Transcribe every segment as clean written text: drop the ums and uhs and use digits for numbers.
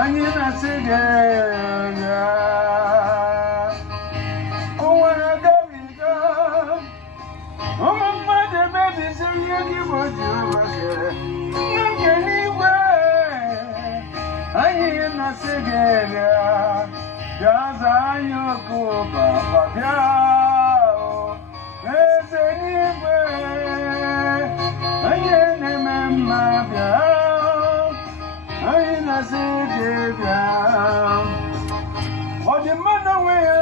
anyị na-asị gị o nwere gabiga ụmụ mmadụ emebisi ihe gị bụ otu ụbọchị nna nke n'igwe anyị na-asị gị bịa zaa anyị oku Papa bịa eze n'igwe anyị na-eme mma bịa anyị na-asị gị bịa ọ dị mma n'onwe ya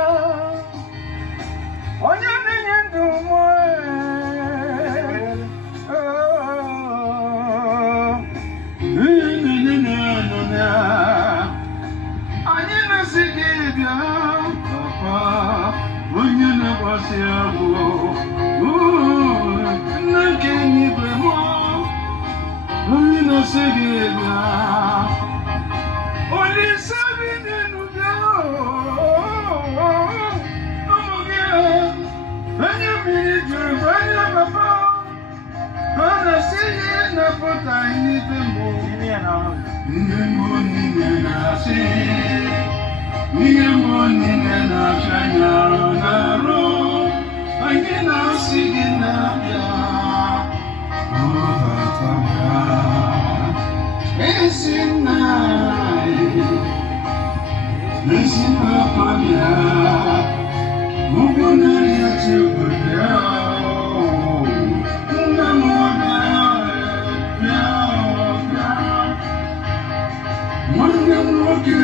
onye na-enye ndụ mmụọ anyị na-asị gị bịa Papa onye na-agbasi agwụ nna nke n'igwe mmụọ onye na-asị gị bịa Olise bi n'elu bịa ụmụ gị onye mmiri juru bụ onye Papa ọ na-asị gị napụta anyị n'ikpe mbụ ihe mbụ niile na-asị ihe mbụ niile na-achọ anya na-arụ anyị na-asị gị na-abịa ọbata bịa ezi nna ezi Papa bịa ụgbọ na-arịa Chukwu bịa nna m bịa bịa bịa nwanne m nwoke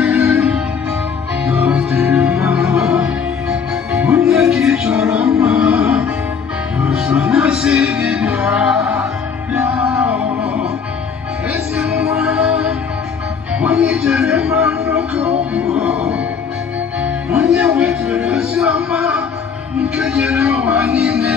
onye ka ị chọrọ mma ọzọ na-asị gị bịa bịa ezi nwa onye jere mma nwoke ọgwụ onye wetara ozi ọma nke jere ụwa niile